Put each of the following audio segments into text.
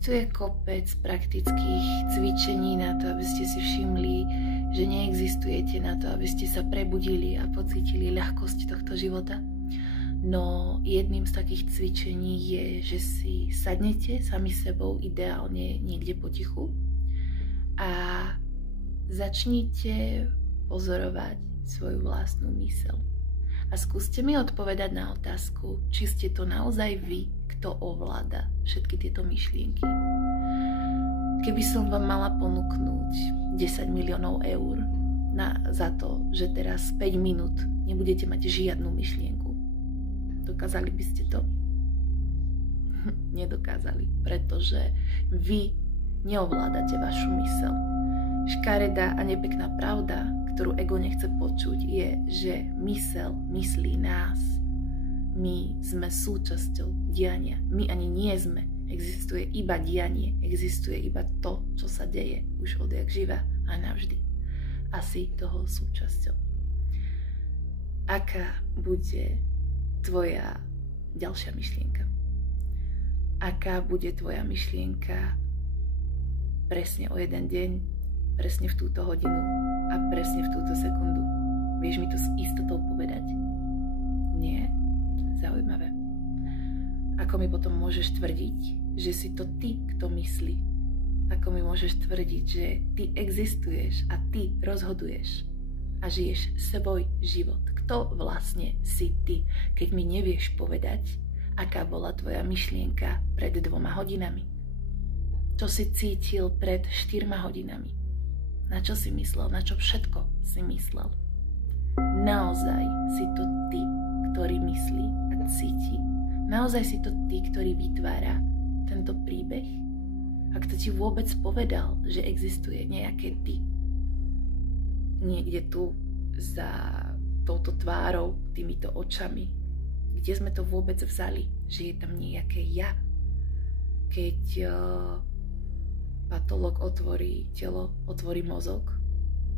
Tu je kopec praktických cvičení na to, aby ste si všimli, že neexistujete na to, aby ste sa prebudili a pocítili ľahkosť tohto života. No jedným z takých cvičení je, že si sadnete sami sebou, ideálne niekde potichu, a začnite pozorovať svoju vlastnú myseľ. A skúste mi odpovedať na otázku, či ste to naozaj vy, kto ovláda všetky tieto myšlienky. Keby som vám mala ponúknuť 10 miliónov eur za to, že teraz 5 minút nebudete mať žiadnu myšlienku, dokázali by ste to? Nedokázali, pretože vy neovládate vašu myseľ. Škaredá a nepekná pravda, ktorú ego nechce počuť, je, že myseľ myslí nás. My sme súčasťou diania. My ani nie sme. Existuje iba dianie. Existuje iba to, čo sa deje už odjak živa a navždy. A si toho súčasťou. Aká bude tvoja ďalšia myšlienka? Aká bude tvoja myšlienka presne o jeden deň, presne v túto hodinu a presne v túto sekundu? Vieš mi to s istotou povedať? Nie? Zaujímavé. Ako mi potom môžeš tvrdiť, že si to ty, kto myslí? Ako mi môžeš tvrdiť, že ty existuješ a ty rozhoduješ a žiješ svoj život? Kto vlastne si ty, keď mi nevieš povedať, aká bola tvoja myšlienka pred 2 hodinami? Čo si cítil pred 4 hodinami? Na čo si myslel? Na čo všetko si myslel? Naozaj si to ty, ktorý myslí a cíti? Naozaj si to ty, ktorý vytvára tento príbeh? A kto ti vôbec povedal, že existuje nejaké ty? Niekde tu za touto tvárou, týmito očami. Kde sme to vôbec vzali? Že je tam nejaké ja? Keď patológ otvorí telo, otvorí mozog,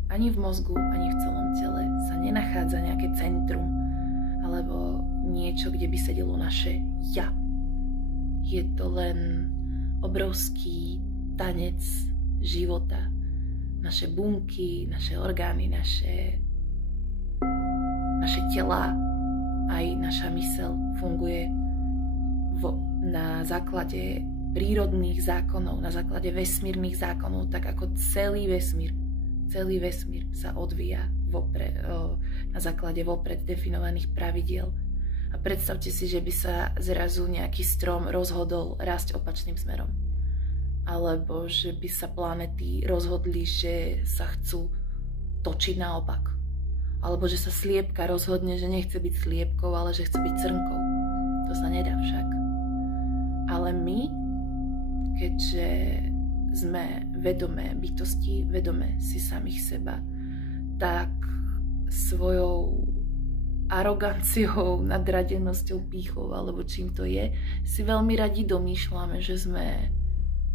ani v mozgu, ani v celom tele sa nenachádza nejaké centrum alebo niečo, kde by sedelo naše ja. Je to len obrovský tanec života. Naše bunky, naše orgány, naše tela, aj naša myseľ funguje na základe prírodných zákonov, na základe vesmírnych zákonov, tak ako celý vesmír sa odvíja na základe vopred definovaných pravidiel. A predstavte si, že by sa zrazu nejaký strom rozhodol rásť opačným smerom. Alebo že by sa planety rozhodli, že sa chcú točiť naopak. Alebo že sa sliepka rozhodne, že nechce byť sliepkou, ale že chce byť srnkou. To sa nedá však. Ale my, keďže sme vedomé bytosti, vedomé si samých seba, tak svojou aroganciou, nadradenosťou, pýchou alebo čím to je, si veľmi radi domýšľame, že sme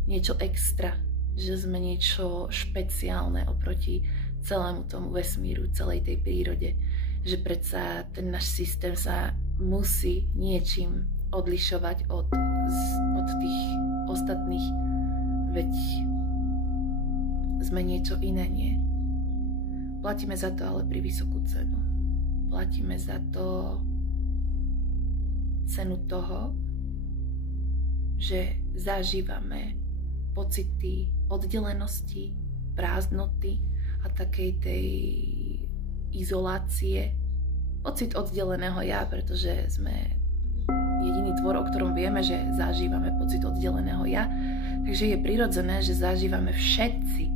niečo extra, že sme niečo špeciálne oproti celému tomu vesmíru, celej tej prírode, že predsa ten náš systém sa musí niečím odlišovať od tých ostatných, veď sme niečo iné, nie? Platíme za to ale pri vysokú cenu. Platíme za to cenu toho, že zažívame pocity oddelenosti, prázdnoty a takej tej izolácie. Pocit oddeleného ja, pretože sme jediný tvor, o ktorom vieme, že zažívame pocit oddeleného ja. Takže je prirodzené, že zažívame všetci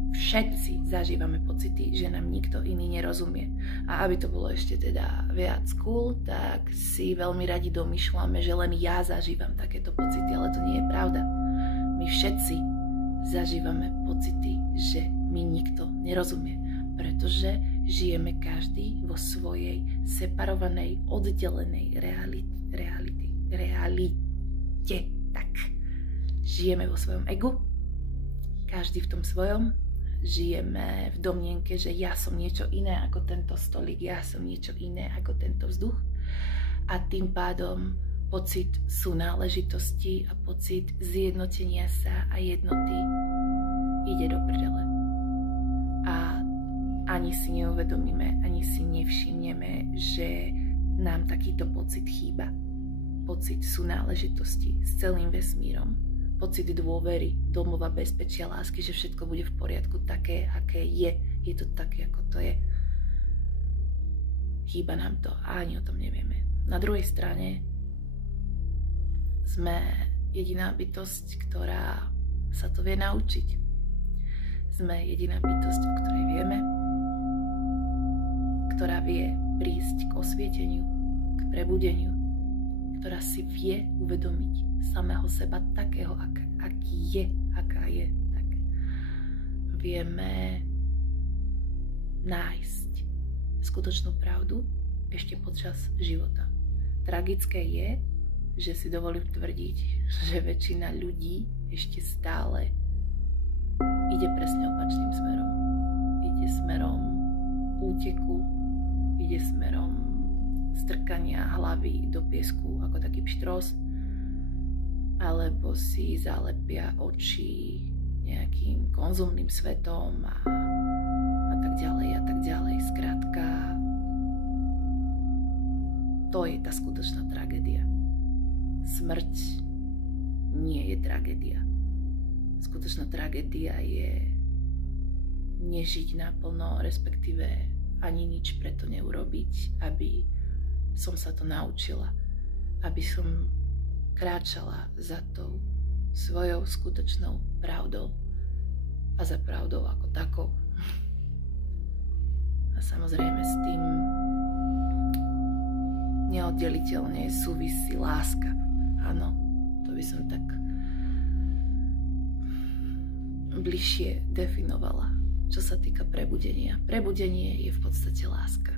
zažívame pocity, že nám nikto iný nerozumie. A aby to bolo ešte teda viac cool, tak si veľmi radi domýšľame, že len ja zažívam takéto pocity, ale to nie je pravda. My všetci zažívame pocity, že mi nikto nerozumie, pretože žijeme každý vo svojej separovanej, oddelenej realite. Tak, žijeme vo svojom egu, každý v tom svojom, žijeme v domnienke, že ja som niečo iné ako tento stolík, ja som niečo iné ako tento vzduch a tým pádom pocit súnáležitosti a pocit zjednotenia sa a jednoty ide do prdele. A ani si neuvedomíme, ani si nevšimneme, že nám takýto pocit chýba. Pocit súnáležitosti s celým vesmírom, pocit dôvery, domova, bezpečia, lásky, že všetko bude v poriadku také, aké je. Je to také, ako to je. Chýba nám to a ani o tom nevieme. Na druhej strane sme jediná bytosť, ktorá sa to vie naučiť. Sme jediná bytosť, o ktorej vieme, ktorá vie prísť k osvieteniu, k prebudeniu, ktorá si vie uvedomiť samého seba takého, aký je, aká je. Tak vieme nájsť skutočnú pravdu ešte počas života. Tragické je, že si dovolím tvrdiť, že väčšina ľudí ešte stále ide presne opačným smerom. Ide smerom úteku, ide smerom strkania hlavy do piesku ako taký pštros, alebo si zalepia oči nejakým konzumným svetom a tak ďalej a tak ďalej. Skrátka, to je tá skutočná tragédia. Smrť nie je tragédia. Skutočná tragédia je nežiť naplno, respektíve ani nič preto neurobiť, aby som sa to naučila, aby som kráčala za tou svojou skutočnou pravdou a za pravdou ako takou. A samozrejme s tým neoddeliteľne súvisí láska. Áno, to by som tak bližšie definovala, čo sa týka prebudenia. Prebudenie je v podstate láska.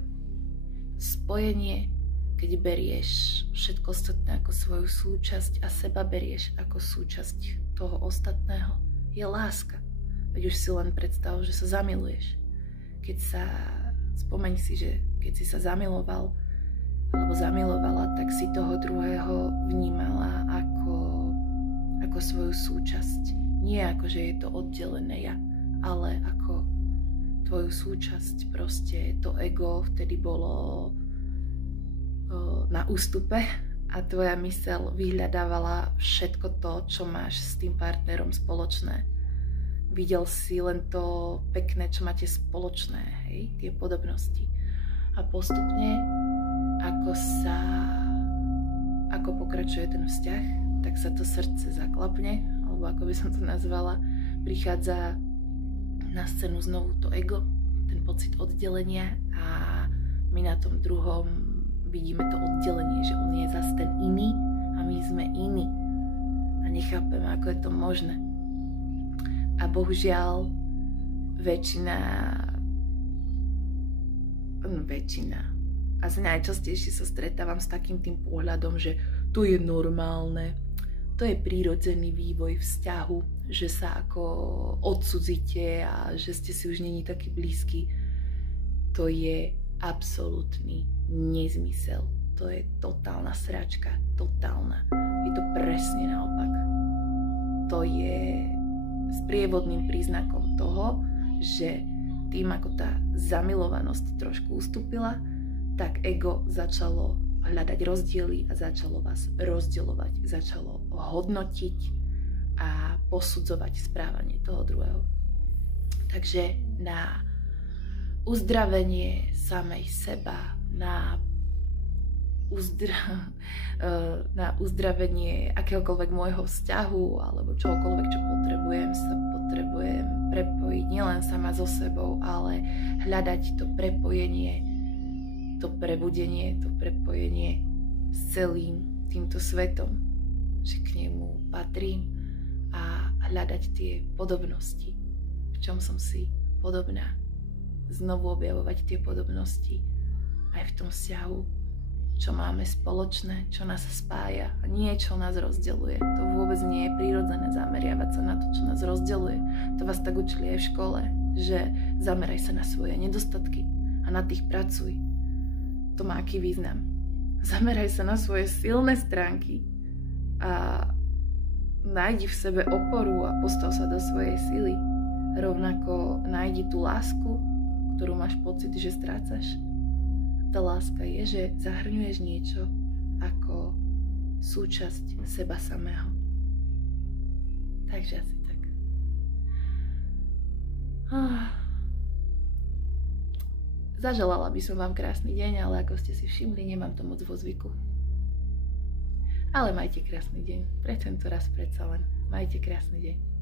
Spojenie, keď berieš všetko ostatné ako svoju súčasť a seba berieš ako súčasť toho ostatného, je láska. Veď už si len predstav, že sa zamiluješ. Spomeň si, že keď si sa zamiloval alebo zamilovala, tak si toho druhého vnímala ako svoju súčasť. Nie ako, že je to oddelené ja, ale ako tvoju súčasť. Proste to ego vtedy bolo na ústupe a tvoja myseľ vyhľadávala všetko to, čo máš s tým partnerom spoločné. Videl si len to pekné, čo máte spoločné, hej, tie podobnosti. A postupne, ako pokračuje ten vzťah, tak sa to srdce zaklapne, alebo ako by som to nazvala, prichádza na scénu znovu to ego, ten pocit oddelenia a my na tom druhom vidíme to oddelenie, že on je zase ten iný a my sme iní. A nechápeme, ako je to možné. A bohužiaľ väčšina a najčastejšie sa stretávam s takým tým pohľadom, že to je normálne, to je prírodzený vývoj vzťahu, že sa ako odsudzíte a že ste si už není taký blízky. To je absolútny nezmysel. To je totálna sračka, totálna. Je to presne naopak. To je sprievodným príznakom toho, že tým, ako tá zamilovanosť trošku ustúpila, tak ego začalo hľadať rozdiely a začalo vás rozdeľovať, začalo hodnotiť a posudzovať správanie toho druhého. Takže na uzdravenie samej seba, na uzdravenie akéhokoľvek môjho vzťahu alebo čokoľvek, čo potrebujem, sa potrebujem prepojiť nielen sama so sebou, ale hľadať to prepojenie, to prebudenie, to prepojenie s celým týmto svetom, že k nemu patrím a hľadať tie podobnosti, v čom som si podobná. Znovu objavovať tie podobnosti aj v tom vzťahu, čo máme spoločné, čo nás spája a nie čo nás rozdeľuje. To vôbec nie je prirodzené zameriavať sa na to, čo nás rozdeľuje. To vás tak učili aj v škole, že zameraj sa na svoje nedostatky a na tých pracuj. To má aký význam? Zameraj sa na svoje silné stránky a nájdi v sebe oporu a postav sa do svojej sily. Rovnako nájdi tú lásku, ktorú máš pocit, že strácaš. Tá láska je, že zahrňuješ niečo ako súčasť seba samého. Takže asi tak. Zaželala by som vám krásny deň, ale ako ste si všimli, nemám to moc vo zvyku. Ale majte krásny deň. Pre tento raz predsa len. Majte krásny deň.